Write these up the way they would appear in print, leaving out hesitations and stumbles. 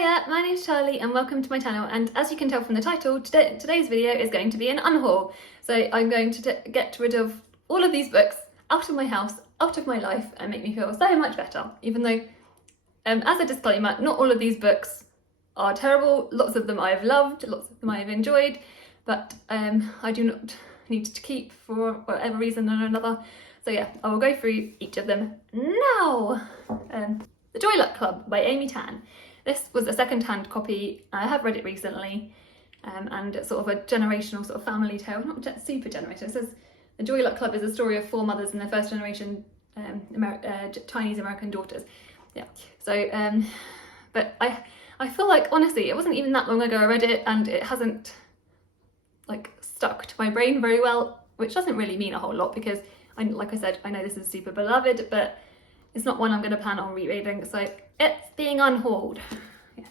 Hiya, my name's Charlie and welcome to my channel, and as you can tell from the title, today's video is going to be an unhaul. So I'm going to get rid of all of these books out of my house, out of my life, and make me feel so much better. Even though, as a disclaimer, not all of these books are terrible. Lots of them I've loved, lots of them I've enjoyed, but I do not need to keep for whatever reason or another. So yeah, I will go through each of them now. The Joy Luck Club by Amy Tan. This was a second-hand copy. I have read it recently, and it's sort of a generational sort of family tale, not super generational. It says The Joy Luck Club is a story of four mothers and their first generation Chinese American daughters. Yeah, so, but I feel like, honestly, it wasn't even that long ago I read it, and it hasn't, like, stuck to my brain very well, which doesn't really mean a whole lot because, like I said, I know this is super beloved, but it's not one I'm going to plan on rereading, so it's being unhauled. Yes,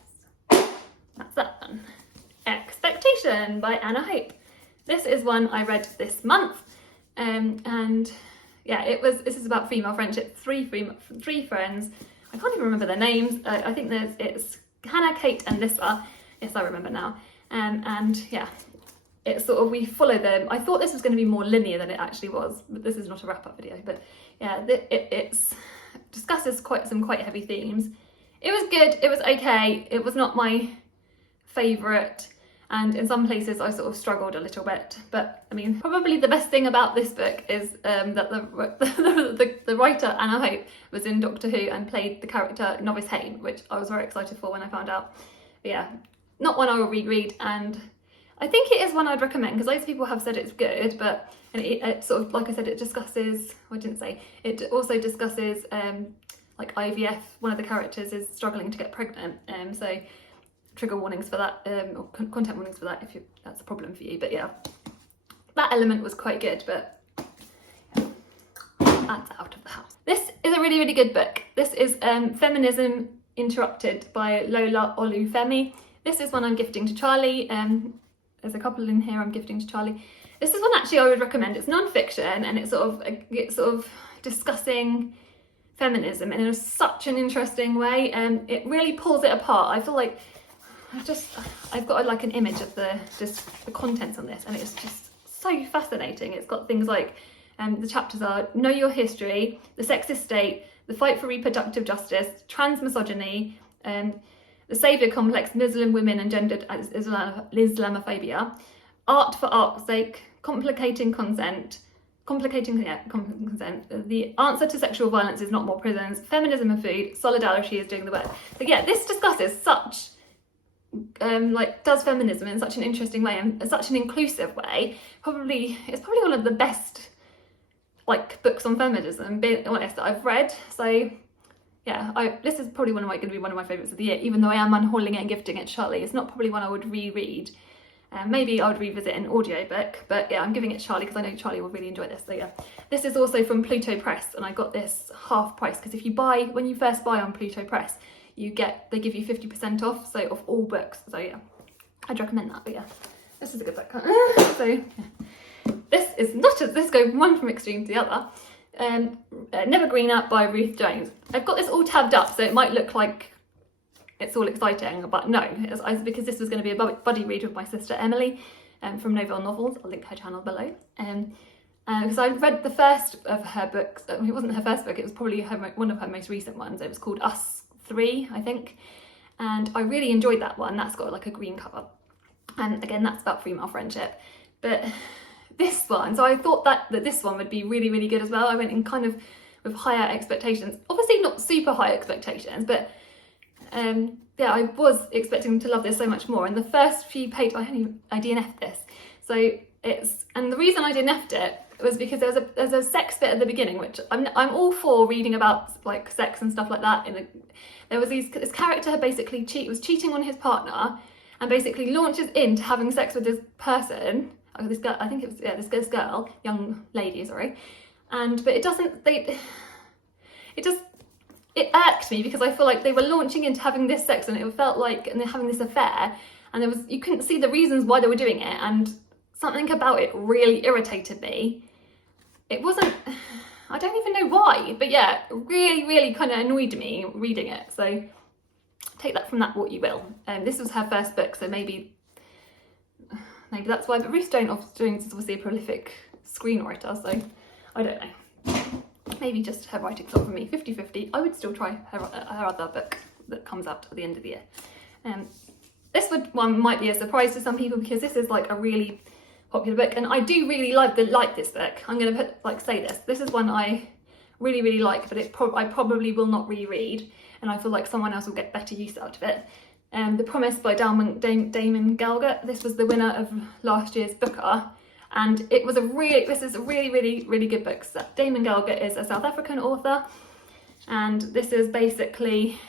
that's that one. Expectation by Anna Hope. This is one I read this month, and yeah, this is about female friendship. Three friends. I can't even remember their names. I think it's Hannah, Kate, and Lissa. Yes, I remember now. And yeah, it's sort of, we follow them. I thought this was going to be more linear than it actually was, but this is not a wrap-up video. But yeah, it's discusses some quite heavy themes. It was good, it was okay, it was not my favourite, and in some places I sort of struggled a little bit, but I mean, probably the best thing about this book is that the writer Anna Hope was in Doctor Who and played the character Novice Hame, which I was very excited for when I found out. But yeah, not one I will reread, and I think it is one I'd recommend because loads of people have said it's good, but it sort of, like I said, it discusses, it also discusses like IVF. One of the characters is struggling to get pregnant, so trigger warnings for that, or content warnings for that if that's a problem for you. But yeah, that element was quite good, but that's out of the house. This is a really good book. This is Feminism Interrupted by Lola Olufemi. This is one I'm gifting to Charlie. There's a couple in here I'm gifting to Charlie. This is one actually I would recommend. It's non-fiction, and it's sort of discussing feminism in such an interesting way, and it really pulls it apart. I feel like I've got like an image of the contents on this, and it's just so fascinating. It's got things like the chapters are Know Your History, The Sexist State, The Fight for Reproductive Justice, Trans Misogyny, the Saviour Complex, Muslim Women and Gendered Islamophobia, Art for Art's Sake, Complicating Consent, The Answer to Sexual Violence is Not More Prisons, Feminism and Food, Solidarity is Doing the Work. But yeah, this discusses such, does feminism in such an interesting way and such an inclusive way. It's probably one of the best, like, books on feminism, being honest, that I've read. So yeah, this is probably going to be one of my favourites of the year, even though I am unhauling it and gifting it to Charlie. It's not probably one I would reread. Maybe I would revisit an audiobook, but yeah, I'm giving it to Charlie because I know Charlie will really enjoy this. So yeah, this is also from Pluto Press, and I got this half price because when you first buy on Pluto Press, they give you 50% off, so of all books. So yeah, I'd recommend that. But yeah, this is a good book. So yeah. This goes one from extreme to the other. Never Green Up by Ruth Jones. I've got this all tabbed up, so it might look like it's all exciting, but no, it's because this was going to be a buddy read with my sister Emily from Novelle Novels. I'll link her channel below. Because I read the first of her books. It wasn't her first book, it was probably one of her most recent ones. It was called Us 3, I think, and I really enjoyed that one. That's got like a green cover, and again, that's about female friendship. But this one, so I thought that this one would be really good as well. I went in kind of with higher expectations, obviously not super high expectations, but yeah, I was expecting to love this so much more. And the first few pages, I DNF'd this, so and the reason I DNF'd it was because there's a sex bit at the beginning, which I'm all for reading about, like, sex and stuff like that. There was this character basically was cheating on his partner, and basically launches into having sex with this person. This girl, I think it was, this girl, young lady, sorry. But it irked me because I feel like they were launching into having this sex, and it felt like, and they're having this affair, and you couldn't see the reasons why they were doing it, and something about it really irritated me. It wasn't, I don't even know why, but yeah, really kind of annoyed me reading it. So take that from that what you will. This was her first book, so maybe that's why. But Ruth Jones is obviously a prolific screenwriter, so I don't know. Maybe just her writing's not for me. 50-50. I would still try her other book that comes out at the end of the year. This one might be a surprise to some people because this is like a really popular book, and I do really like this book. I'm going to say this. This is one I really, really like, but I probably will not reread, and I feel like someone else will get better use out of it. The Promise by Damon Galgut. This was the winner of last year's Booker, and this is a really, really, really good book. So Damon Galgut is a South African author, and this is basically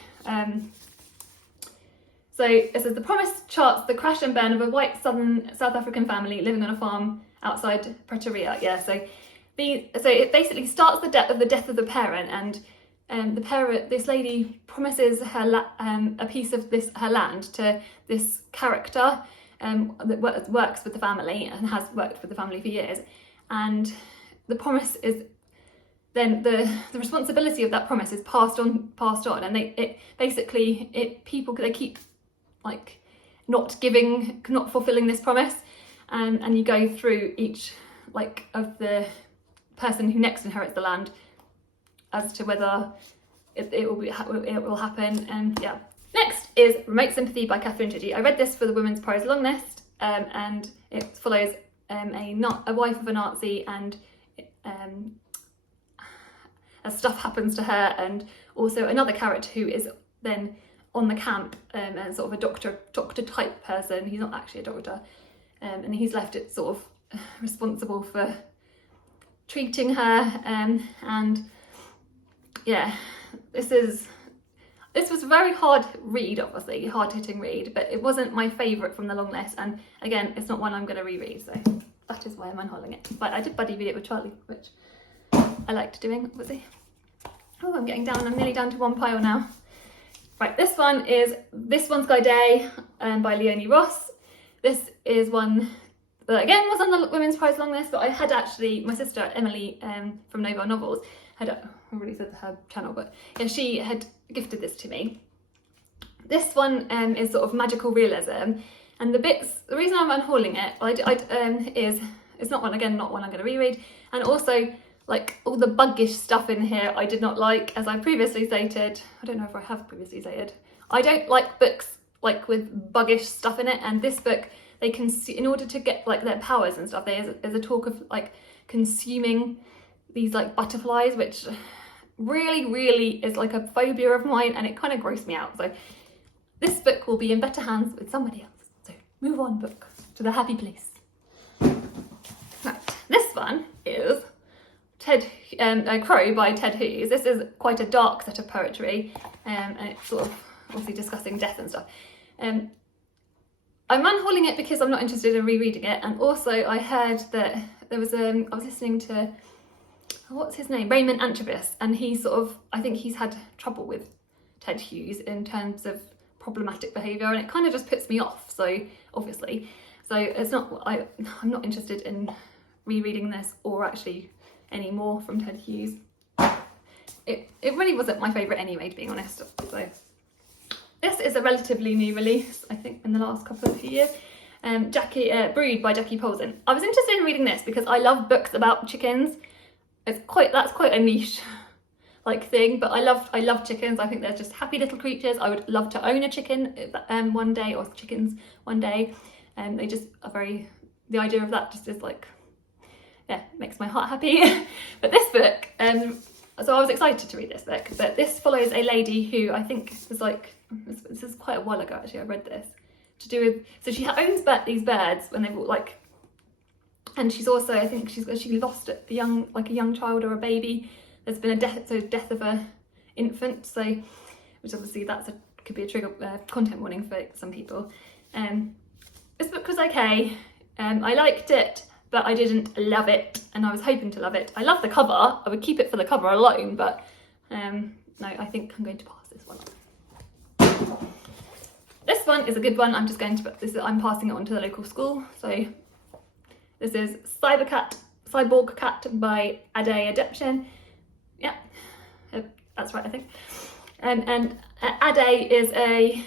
so it says the Promise charts the crash and burn of a white South African family living on a farm outside Pretoria. Yeah, so it basically starts the death of the parent, and this lady promises her a piece of her land to this character that works with the family and has worked with the family for years, and the promise is then the responsibility of that promise is passed on, and people keep like not fulfilling this promise, and you go through each of the person who next inherits the land as to whether it will happen. And yeah, next is Remote Sympathy by Catherine Chidgey. I read this for the Women's Prize long list, and it follows a wife of a Nazi, and as stuff happens to her, and also another character who is then on the camp, and sort of a doctor type person. He's not actually a doctor, and he's left it sort of responsible for treating her, and yeah, this was a very hard read, obviously hard-hitting read, but it wasn't my favourite from the long list, and again, it's not one I'm going to reread, so that is why I'm unhauling it. But I did buddy read it with Charlie, which I liked doing, obviously. Oh, I'm nearly down to one pile now. Right, this one's Sky Day by Leone Ross. This is one that again was on the Women's Prize long list, but I had actually, my sister Emily from Nova Novels I already said her channel, but yeah, she had gifted this to me. This one is sort of magical realism, and the reason I'm unhauling it is it's not one I'm going to reread, and also like all the buggish stuff in here I did not like, as I previously stated. I don't know if I have previously stated. I don't like books like with buggish stuff in it, and this book, they can, in order to get like their powers and stuff, there's a talk of like consuming these like butterflies, which really, really is like a phobia of mine, and it kind of grossed me out. So this book will be in better hands with somebody else. So move on, book, to the happy place. Right, this one is Crow by Ted Hughes. This is quite a dark set of poetry, and it's sort of obviously discussing death and stuff. I'm unhauling it because I'm not interested in rereading it, and also I heard that there was I was listening to, what's his name, Raymond Antrobus, and I think he's had trouble with Ted Hughes in terms of problematic behaviour, and it kind of just puts me off, so obviously. So it's not, I'm not interested in rereading this or actually any more from Ted Hughes. It really wasn't my favourite anyway, to be honest. So this is a relatively new release, I think, in the last couple of years. Brewed by Jackie Polzin. I was interested in reading this because I love books about chickens. That's quite a niche like thing, but I love chickens. I think they're just happy little creatures. I would love to own a chicken one day, or chickens one day. They just are the idea of that just is like, yeah, makes my heart happy. But this book, so I was excited to read this book, but this follows a lady who I think was like, this is quite a while ago actually, I read this, to do with, so she owns these birds when they were like, and she's also, I think she lost a young child or a baby. There's been a death of a infant, so, which obviously could be a trigger content warning for some people. This book was okay. I liked it, but I didn't love it, and I was hoping to love it. I love the cover. I would keep it for the cover alone, but no, I think I'm going to pass this one on. This one is a good one. I'm passing it on to the local school. So this is Cyborg Cat by Ade Adeptian. Yeah, that's right, I think. And Ade is a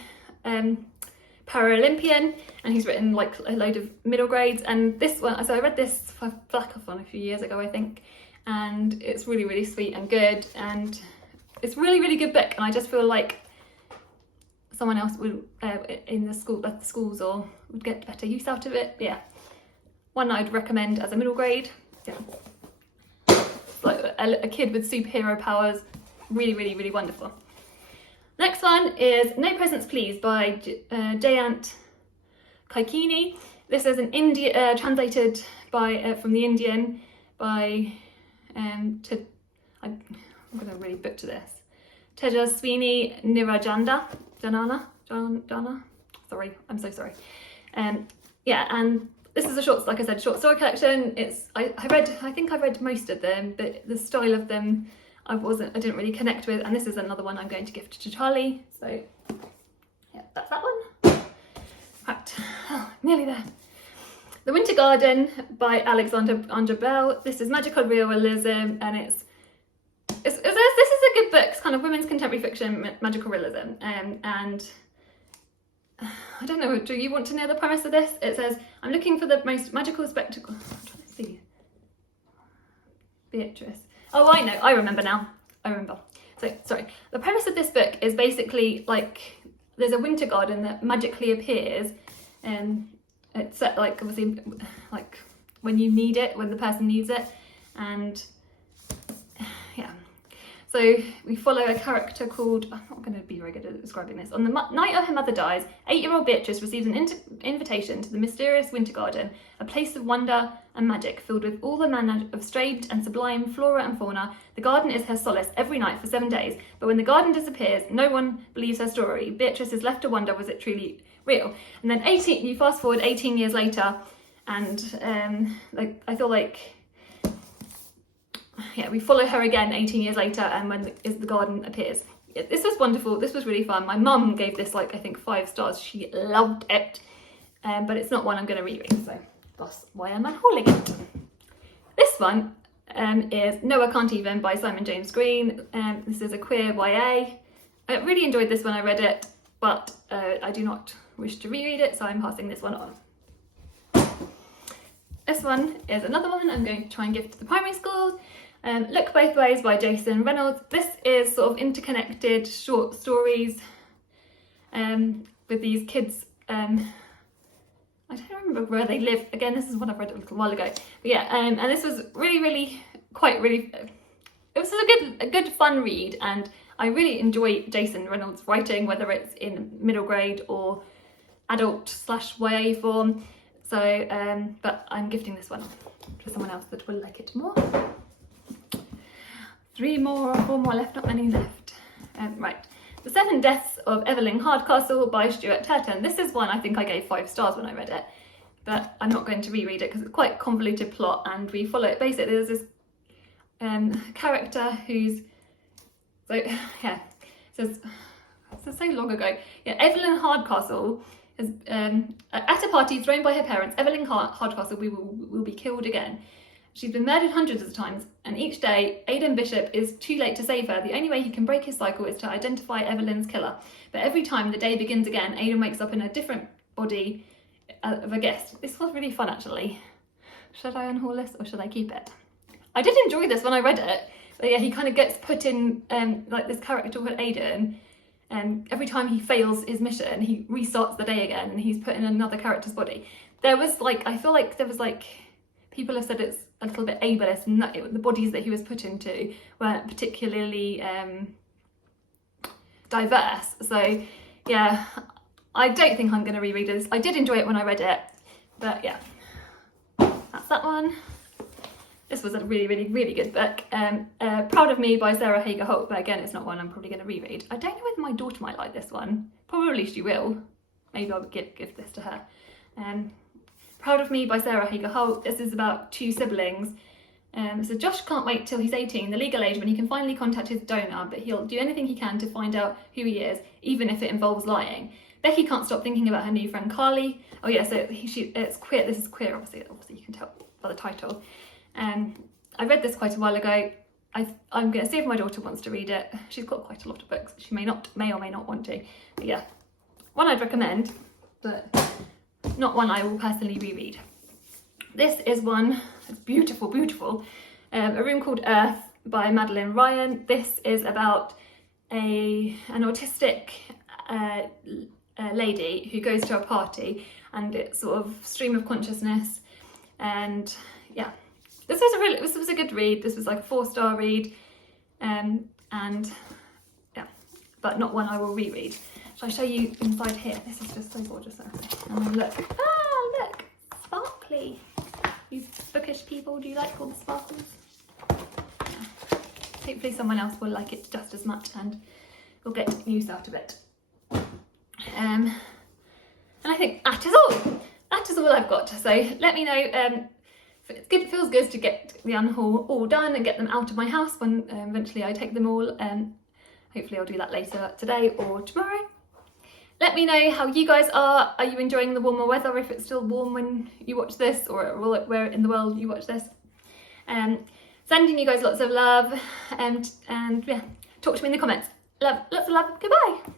Paralympian, and he's written like a load of middle grades. And this one, so I read this back off on a few years ago, I think, and it's really, really sweet and good, and it's really, really good book. And I just feel like someone else would in the schools or would get better use out of it. Yeah, one I'd recommend as a middle grade. Yeah, like a kid with superhero powers. Really, really, really wonderful. Next one is No Presents Please by Jayant Kaikini. This is an translated by from the Indian by I'm going to really butcher this. Tejaswini Niranjana. Sorry, I'm so sorry. Yeah, and this is a short story collection. I think I read most of them, but the style of them I didn't really connect with, and this is another one I'm going to gift to Charlie. So yeah, that's that one. Right, nearly there. The Winter Garden by Alexandra Bell. This is magical realism, and this is a good book. It's kind of women's contemporary fiction, magical realism, and I don't know. Do you want to know the premise of this? It says, "I'm looking for the most magical spectacle." I'm trying to see. Beatrice. Oh, I know. I remember now. I remember. So sorry. The premise of this book is basically like there's a winter garden that magically appears, and it's set like obviously like when you need it, when the person needs it, and yeah. So we follow a character called, I'm not going to be very good at describing this. On the night of her mother dies, 8-year-old Beatrice receives an invitation to the mysterious Winter Garden, a place of wonder and magic filled with all the manner of strange and sublime flora and fauna. The garden is her solace every night for 7 days, but when the garden disappears, no one believes her story. Beatrice is left to wonder, was it truly real? And then you fast forward 18 years later, and I feel like, yeah, we follow her again 18 years later, and when the garden appears. This was wonderful. This was really fun. My mum gave this like I think 5 stars. She loved it, but it's not one I'm going to reread, so that's why I'm unhauling it. This one is No, I Can't Even by Simon James Green. This is a queer YA. I really enjoyed this when I read it, but I do not wish to reread it, so I'm passing this one on. This one is another one I'm going to try and give to the primary schools. Look Both Ways by Jason Reynolds. This is sort of interconnected short stories with these kids. I don't remember where they live. Again, this is one I've read a little while ago. But yeah, and this was really it was a good fun read, and I really enjoy Jason Reynolds' writing, whether it's in middle grade or adult/YA form. So, but I'm gifting this one to someone else that will like it more. 4 more left, not many left. Right, The 7 Deaths of Evelyn Hardcastle by Stuart Turton. This is one I think I gave 5 stars when I read it, but I'm not going to reread it because it's quite a convoluted plot, and we follow it. Basically, there's this character who's, so yeah, it says so long ago. Yeah, Evelyn Hardcastle is at a party thrown by her parents. Evelyn Hardcastle will be killed again. She's been murdered hundreds of times, and each day Aidan Bishop is too late to save her. The only way he can break his cycle is to identify Evelyn's killer. But every time the day begins again, Aidan wakes up in a different body of a guest. This was really fun, actually. Should I unhaul this or should I keep it? I did enjoy this when I read it. But yeah, he kind of gets put in like this character called Aidan, and every time he fails his mission, he restarts the day again, and he's put in another character's body. There was like, I feel like there was like, people have said it's a little bit ableist, and that the bodies that he was put into weren't particularly diverse. So yeah, I don't think I'm going to reread this. I did enjoy it when I read it, but yeah, that's that one. This was a really good book. Proud of Me by Sarah Hagar Holt, but again, it's not one I'm probably going to reread. I don't know whether my daughter might like this one. Probably she will. Maybe I'll give this to her. Proud of Me by Sarah Hagar Holt. This is about 2 siblings. So Josh can't wait till he's 18, the legal age when he can finally contact his donor, but he'll do anything he can to find out who he is, even if it involves lying. Becky can't stop thinking about her new friend Carly. Oh yeah, so it's queer. This is queer, obviously you can tell by the title. I read this quite a while ago. I'm going to see if my daughter wants to read it. She's got quite a lot of books. She may or may not want to. But yeah, one I'd recommend, but not one I will personally reread. This is one that's beautiful, beautiful. A Room Called Earth by Madeline Ryan. This is about an autistic lady who goes to a party, and it's sort of stream of consciousness. And yeah, this was a good read. This was like a 4-star read, and yeah, but not one I will reread. Shall I show you inside here? This is just so gorgeous. And look, look, sparkly. You bookish people, do you like all the sparkles? Yeah. Hopefully someone else will like it just as much and will get use out of it. And I think that is all. That is all I've got. So let me know. It feels good to get the unhaul all done and get them out of my house when eventually I take them all. Hopefully I'll do that later today or tomorrow. Let me know how you guys are. Are you enjoying the warmer weather, if it's still warm when you watch this, or where in the world you watch this? Sending you guys lots of love, and yeah, talk to me in the comments. Love, lots of love. Goodbye.